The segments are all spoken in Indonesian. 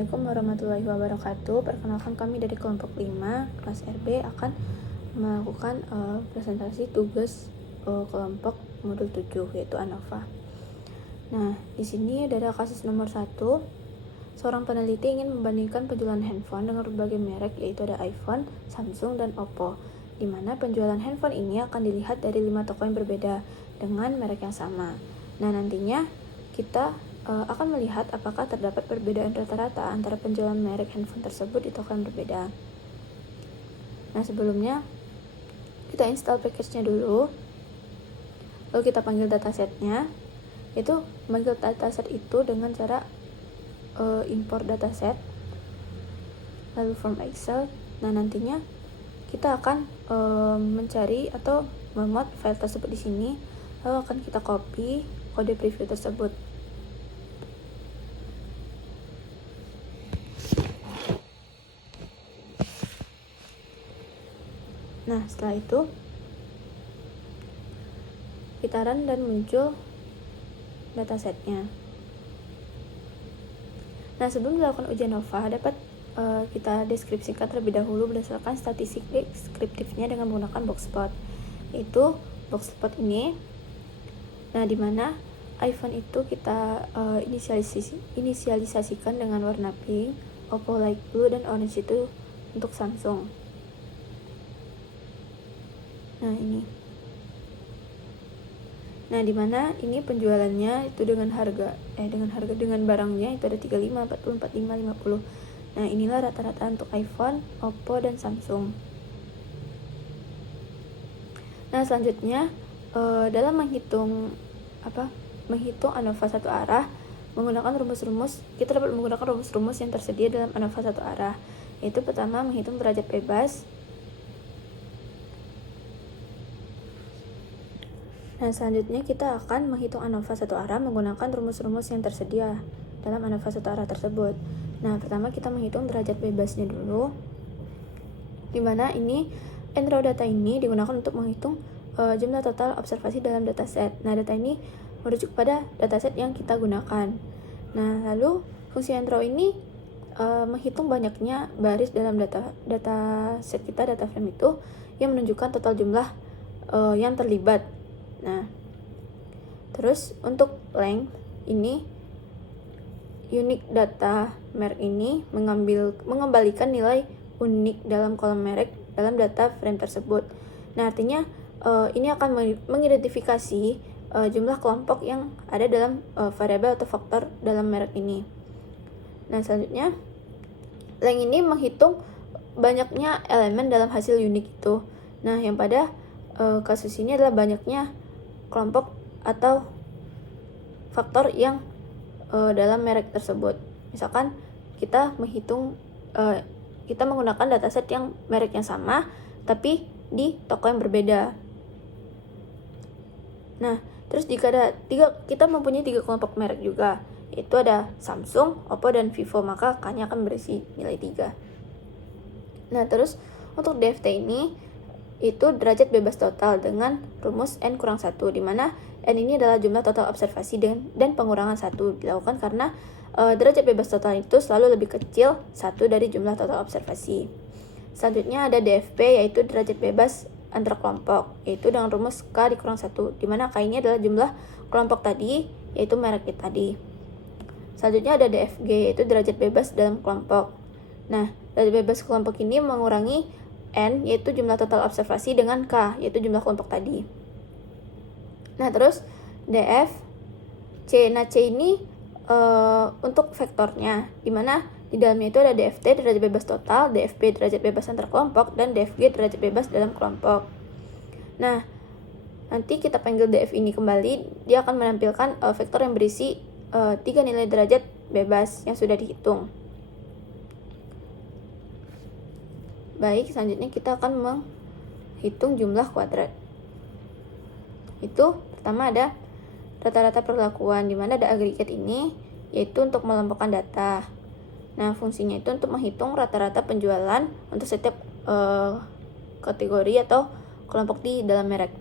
Assalamualaikum warahmatullahi wabarakatuh. Perkenalkan, kami dari kelompok 5 kelas RB akan melakukan presentasi tugas kelompok modul 7 yaitu ANOVA. Nah, di sini ada kasus nomor 1. Seorang peneliti ingin membandingkan penjualan handphone dengan berbagai merek, yaitu ada iPhone, Samsung, dan Oppo, di mana penjualan handphone ini akan dilihat dari 5 toko yang berbeda dengan merek yang sama. Nah, nantinya kita akan melihat apakah terdapat perbedaan rata-rata antara penjualan merek handphone tersebut di toko yang berbeda. Nah, sebelumnya kita install package-nya dulu, lalu kita panggil datasetnya. Itu panggil dataset itu dengan cara import dataset, lalu from Excel. Nah, nantinya kita akan mencari atau memuat file tersebut di sini, lalu akan kita copy kode preview tersebut. Nah, setelah itu kita run dan muncul datasetnya. Nah, sebelum dilakukan ujian ANOVA dapat kita deskripsikan terlebih dahulu berdasarkan statistik deskriptifnya dengan menggunakan boxplot. Yaitu boxplot ini, nah dimana iPhone itu kita inisialisasikan dengan warna pink, Oppo light blue, dan orange itu untuk Samsung. Nah, ini. Nah, dimana ini penjualannya itu dengan barangnya itu ada 35, 40, 45, 50. Nah, inilah rata-rata untuk iPhone, Oppo, dan Samsung. Nah, selanjutnya dalam menghitung ANOVA satu arah menggunakan rumus-rumus, kita dapat menggunakan rumus-rumus yang tersedia dalam ANOVA satu arah. Yaitu pertama menghitung derajat bebas. Nah, selanjutnya kita akan menghitung ANOVA satu arah menggunakan rumus-rumus yang tersedia dalam ANOVA satu arah tersebut. Nah, pertama kita menghitung derajat bebasnya dulu, dimana ini raw data ini digunakan untuk menghitung jumlah total observasi dalam dataset. Nah, data ini merujuk pada dataset yang kita gunakan. Nah, lalu fungsi raw ini menghitung banyaknya baris dalam dataset kita, data frame itu, yang menunjukkan total jumlah yang terlibat. Nah, terus untuk length ini, unique data merek ini mengembalikan nilai unik dalam kolom merek dalam data frame tersebut. Nah, artinya ini akan mengidentifikasi jumlah kelompok yang ada dalam variabel atau faktor dalam merek ini. Nah, selanjutnya length ini menghitung banyaknya elemen dalam hasil unik itu. Nah, yang pada kasus ini adalah banyaknya kelompok atau faktor yang dalam merek tersebut. Misalkan kita kita menggunakan dataset yang merek yang sama tapi di toko yang berbeda. Nah, terus jika kita mempunyai 3 kelompok merek juga, yaitu ada Samsung, Oppo, dan Vivo, maka K-nya akan berisi nilai 3. Nah, terus untuk DFT ini itu derajat bebas total dengan rumus N kurang 1, di mana N ini adalah jumlah total observasi dan pengurangan 1 dilakukan karena derajat bebas total itu selalu lebih kecil 1 dari jumlah total observasi. Selanjutnya ada DFP, yaitu derajat bebas antar kelompok, yaitu dengan rumus K dikurang 1, di mana K ini adalah jumlah kelompok tadi, yaitu merek tadi. Selanjutnya ada DFG, yaitu derajat bebas dalam kelompok. Nah, derajat bebas kelompok ini mengurangi N, yaitu jumlah total observasi, dengan K, yaitu jumlah kelompok tadi. Nah, terus DF, C. Nah, C ini untuk vektornya, dimana di dalamnya itu ada DFT, derajat bebas total, DFB, derajat bebas antar kelompok, dan DFG, derajat bebas dalam kelompok. Nah, nanti kita panggil DF ini kembali, dia akan menampilkan vektor yang berisi 3 nilai derajat bebas yang sudah dihitung. Baik, selanjutnya kita akan menghitung jumlah kuadrat. Itu pertama ada rata-rata perlakuan, di mana ada agregat ini, yaitu untuk melompokan data. Nah, fungsinya itu untuk menghitung rata-rata penjualan untuk setiap kategori atau kelompok di dalam merek.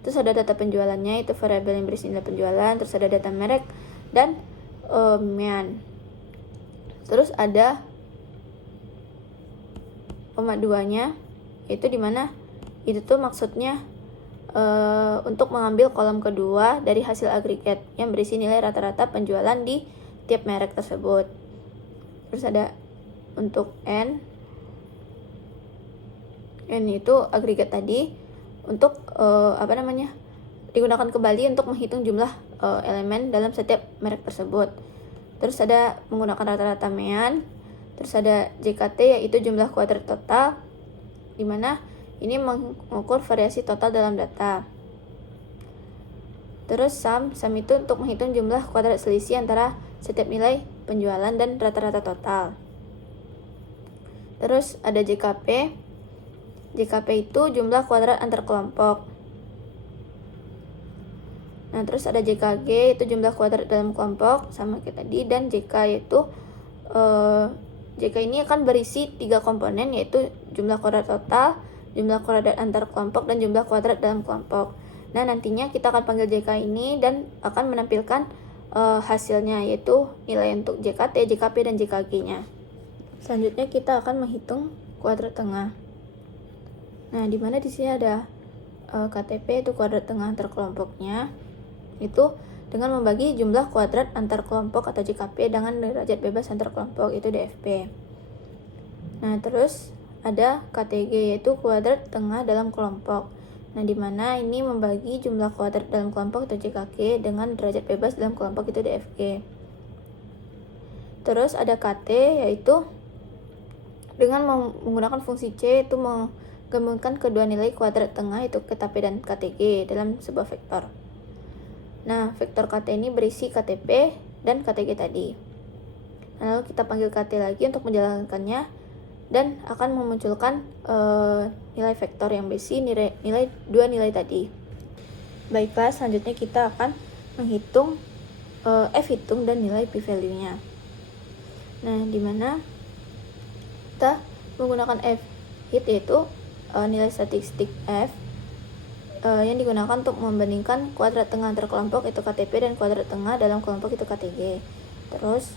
Terus ada data penjualannya, itu variabel yang berisi nilai penjualan. Terus ada data merek dan MEAN. Terus ada pemaduannya, yaitu dimana itu tuh maksudnya untuk mengambil kolom kedua dari hasil agregat yang berisi nilai rata-rata penjualan di tiap merek tersebut. Terus ada untuk N itu agregat tadi untuk digunakan kembali untuk menghitung jumlah elemen dalam setiap merek tersebut. Terus ada menggunakan rata-rata Mean. Terus ada JKT, yaitu jumlah kuadrat total, dimana ini mengukur variasi total dalam data. Terus sum itu untuk menghitung jumlah kuadrat selisih antara setiap nilai penjualan dan rata-rata total. Terus ada JKP. JKP itu jumlah kuadrat antar kelompok. Nah, terus ada JKG, itu jumlah kuadrat dalam kelompok, sama kayak tadi. Dan JK yaitu JK ini akan berisi 3 komponen, yaitu jumlah kuadrat total, jumlah kuadrat antar kelompok, dan jumlah kuadrat dalam kelompok. Nah, nantinya kita akan panggil JK ini dan akan menampilkan hasilnya, yaitu nilai untuk JKT, JKP, dan JKG-nya. Selanjutnya kita akan menghitung kuadrat tengah. Nah, dimana di sini ada KTP, itu kuadrat tengah antar kelompoknya, itu dengan membagi jumlah kuadrat antar kelompok atau JKP dengan derajat bebas antar kelompok, itu DFP. Nah, terus ada KTG, yaitu kuadrat tengah dalam kelompok. Nah, dimana ini membagi jumlah kuadrat dalam kelompok atau JKK dengan derajat bebas dalam kelompok, itu DFG. Terus ada KT, yaitu dengan menggunakan fungsi C, itu menggabungkan kedua nilai kuadrat tengah, itu KTP dan KTG dalam sebuah vektor. Nah, vektor KT ini berisi KTP dan KTG tadi. Nah, lalu kita panggil KT lagi untuk menjalankannya dan akan memunculkan nilai vektor yang berisi dua nilai tadi. Baiklah, selanjutnya kita akan menghitung F hitung dan nilai p-value-nya. Nah, dimana kita menggunakan F hit, yaitu nilai statistik F yang digunakan untuk membandingkan kuadrat tengah antar kelompok, itu KTP, dan kuadrat tengah dalam kelompok, itu KTG. Terus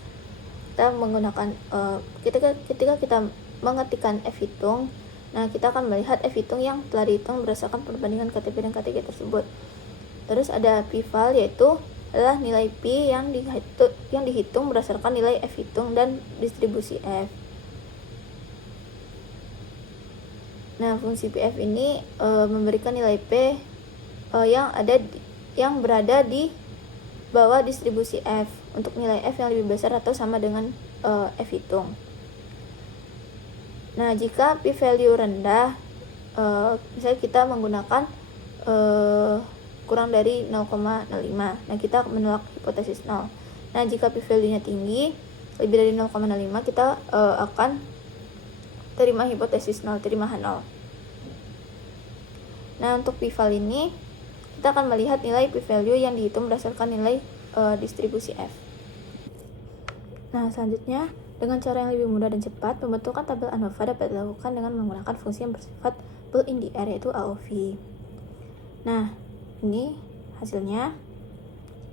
kita menggunakan ketika kita mengetikkan F hitung, nah kita akan melihat F hitung yang telah dihitung berdasarkan perbandingan KTP dan KTG tersebut. Terus ada p-val, yaitu adalah nilai P yang dihitung berdasarkan nilai F hitung dan distribusi F. Nah, fungsi PF ini memberikan nilai P yang berada di bawah distribusi F untuk nilai F yang lebih besar atau sama dengan F hitung. Nah, jika p-value rendah, misalnya kita menggunakan kurang dari 0,05, nah kita menolak hipotesis 0. Nah, jika p-value-nya tinggi, lebih dari 0,05, kita akan terima hipotesis 0, terima H0. Nah, untuk p-val ini kita akan melihat nilai p-value yang dihitung berdasarkan nilai distribusi F. Nah, selanjutnya dengan cara yang lebih mudah dan cepat, pembentukan tabel ANOVA dapat dilakukan dengan menggunakan fungsi yang bersifat built in the R, yaitu AOV. Nah, ini hasilnya.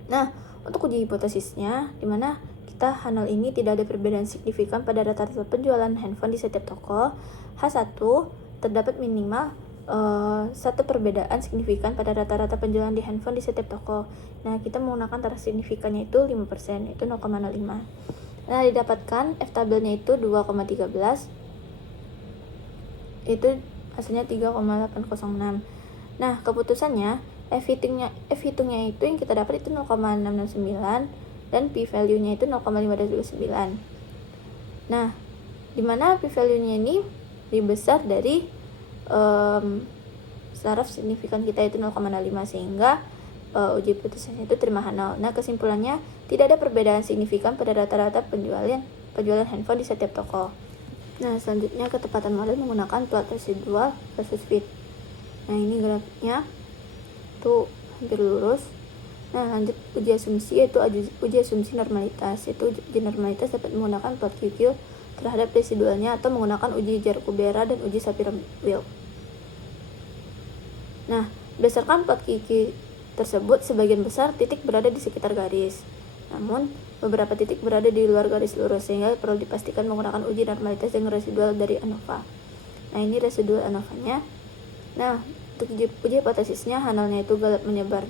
Nah, untuk uji hipotesisnya, dimana H0 ini tidak ada perbedaan signifikan pada rata-rata penjualan handphone di setiap toko. H1 terdapat minimal satu perbedaan signifikan pada rata-rata penjualan di handphone di setiap toko. Nah, kita menggunakan taraf signifikannya itu 5%, itu 0,05. Nah, didapatkan F tabelnya itu 2,13, itu hasilnya 3,806. Nah, keputusannya F hitungnya itu yang kita dapat itu 0,669 dan p-value-nya itu 0,529. Nah, dimana p-value-nya ini lebih besar dari taraf signifikan kita itu 0,05, sehingga uji hipotesisnya itu terima H0. Nah, kesimpulannya tidak ada perbedaan signifikan pada rata-rata penjualan handphone di setiap toko. Nah, selanjutnya ketepatan model menggunakan plot residual versus fit. Nah, ini grafiknya tuh hampir lurus. Nah, lanjut uji asumsi, yaitu uji asumsi normalitas. Yaitu uji normalitas dapat menggunakan plot QQ terhadap residualnya atau menggunakan uji Jarkubera dan uji Shapiro-Wilk. Nah, berdasarkan plot QQ tersebut, sebagian besar titik berada di sekitar garis. Namun, beberapa titik berada di luar garis lurus, sehingga perlu dipastikan menggunakan uji normalitas dengan residual dari ANOVA. Nah, ini residual ANOVA-nya. Nah, untuk uji hipotesisnya, H0-nya itu galat menyebar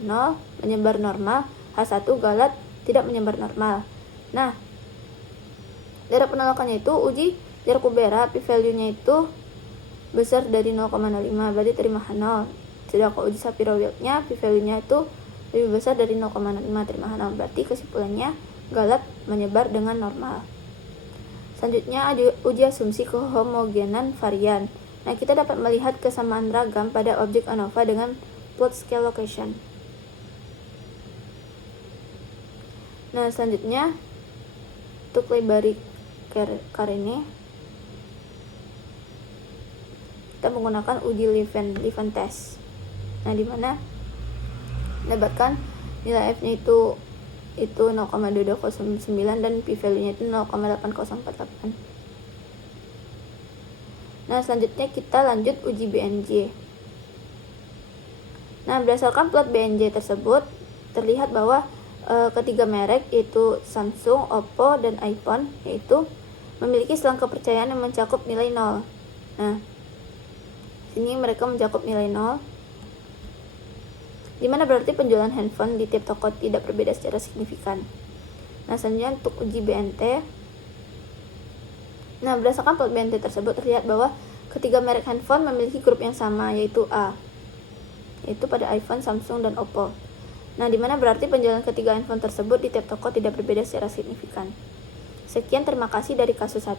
normal, H1 galat tidak menyebar normal. Nah, jarak penolakannya itu uji jarak Kubera, p-value-nya itu besar dari 0,05, berarti terima H0. Sedangkan uji Shapiro-Wilk-nya, p-value-nya itu lebih besar dari 0,05, terima H0, berarti kesimpulannya galat menyebar dengan normal. Selanjutnya, uji asumsi kehomogenan varian. Nah, kita dapat melihat kesamaan ragam pada objek ANOVA dengan plot scale location. Nah, selanjutnya untuk Lebari ini kita menggunakan uji Leven test. Nah, di mana dapatkan nilai F-nya itu 0,2209 dan p-value-nya itu 0,8048. Nah, selanjutnya kita lanjut uji BNJ. Nah, berdasarkan plot BNJ tersebut, terlihat bahwa ketiga merek yaitu Samsung, Oppo, dan iPhone yaitu memiliki selang kepercayaan yang mencakup nilai 0. Nah, sini mereka mencakup nilai 0, dimana berarti penjualan handphone di tiap toko tidak berbeda secara signifikan. Nah, selanjutnya untuk uji BNT. Nah, berdasarkan plot BNT tersebut terlihat bahwa ketiga merek handphone memiliki grup yang sama, yaitu A, yaitu pada iPhone, Samsung, dan Oppo. Nah, dimana berarti penjualan ketiga handphone tersebut di tiap toko tidak berbeda secara signifikan. Sekian, terima kasih dari kasus 1.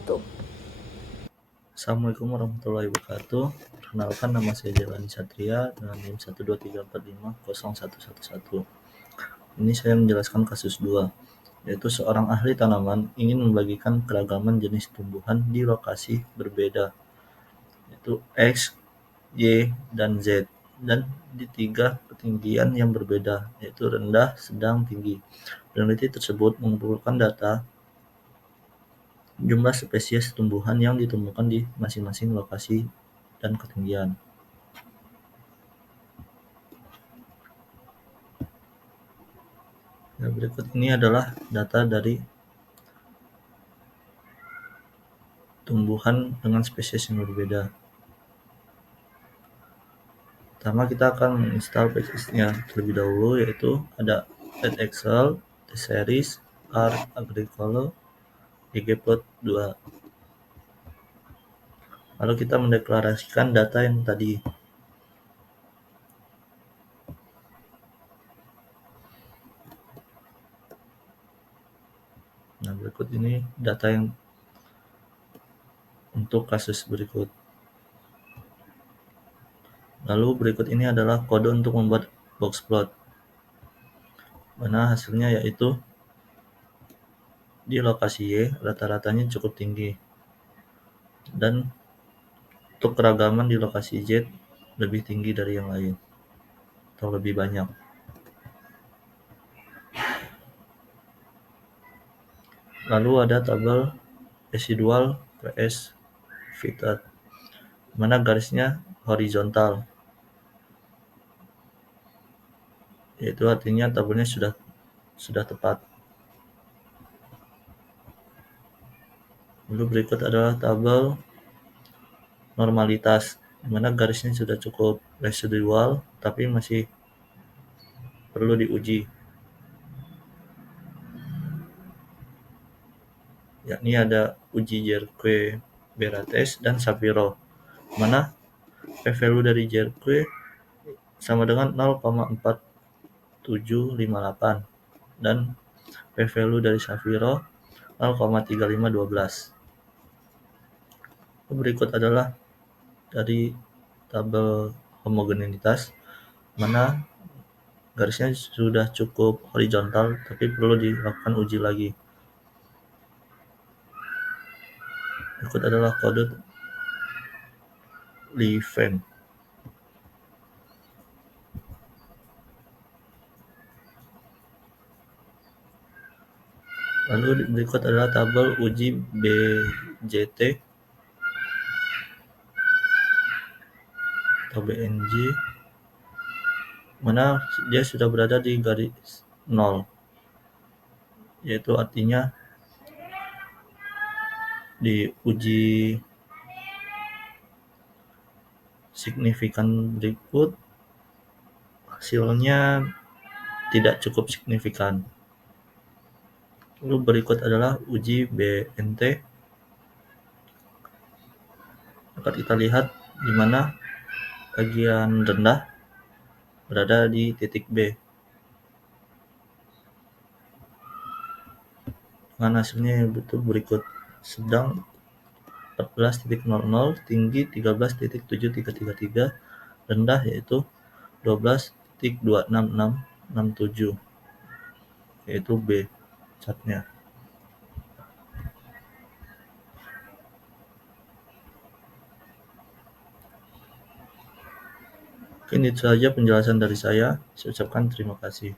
Assalamualaikum warahmatullahi wabarakatuh. Perkenalkan, nama saya Jelani Satria dengan NIM 123450111. Ini saya menjelaskan kasus 2, yaitu seorang ahli tanaman ingin membagikan keragaman jenis tumbuhan di lokasi berbeda, yaitu X, Y, dan Z, dan di 3 ketinggian yang berbeda, yaitu rendah, sedang, tinggi. Peneliti tersebut mengumpulkan data jumlah spesies tumbuhan yang ditemukan di masing-masing lokasi dan ketinggian. Nah, berikut ini adalah data dari tumbuhan dengan spesies yang berbeda. Pertama, kita akan menginstal package-nya terlebih dahulu, yaitu ada Excel, T-Series, R Agricole, ggplot2. Lalu kita mendeklarasikan data yang tadi. Nah, berikut ini data yang untuk kasus berikut. Lalu berikut ini adalah kode untuk membuat box plot, mana hasilnya yaitu di lokasi Y rata-ratanya cukup tinggi, dan untuk keragaman di lokasi Z lebih tinggi dari yang lain atau lebih banyak. Lalu ada tabel residual vs fitted, mana garisnya horizontal, yaitu artinya tabelnya sudah tepat. Lalu berikut adalah tabel normalitas, di mana garisnya sudah cukup residual tapi masih perlu diuji, yakni ada uji Jerque, Berates, dan Shapiro, mana p-value dari Jerque sama dengan 0,4758 dan p-value dari Shapiro 0,3512. Berikut adalah dari tabel homogenitas, mana garisnya sudah cukup horizontal tapi perlu dilakukan uji lagi. Berikut adalah kode Leven. Lalu berikut adalah tabel uji BJT atau BNJ, mana dia sudah berada di garis 0, yaitu artinya di uji signifikan berikut hasilnya tidak cukup signifikan. Lalu berikut adalah uji BNT. Dapat kita lihat di mana bagian rendah berada di titik B. Dengan hasilnya yang betul berikut: sedang 14.00, tinggi 13.7333, rendah yaitu 12.26667, yaitu B catnya. Mungkin itu saja penjelasan dari saya. Saya ucapkan terima kasih.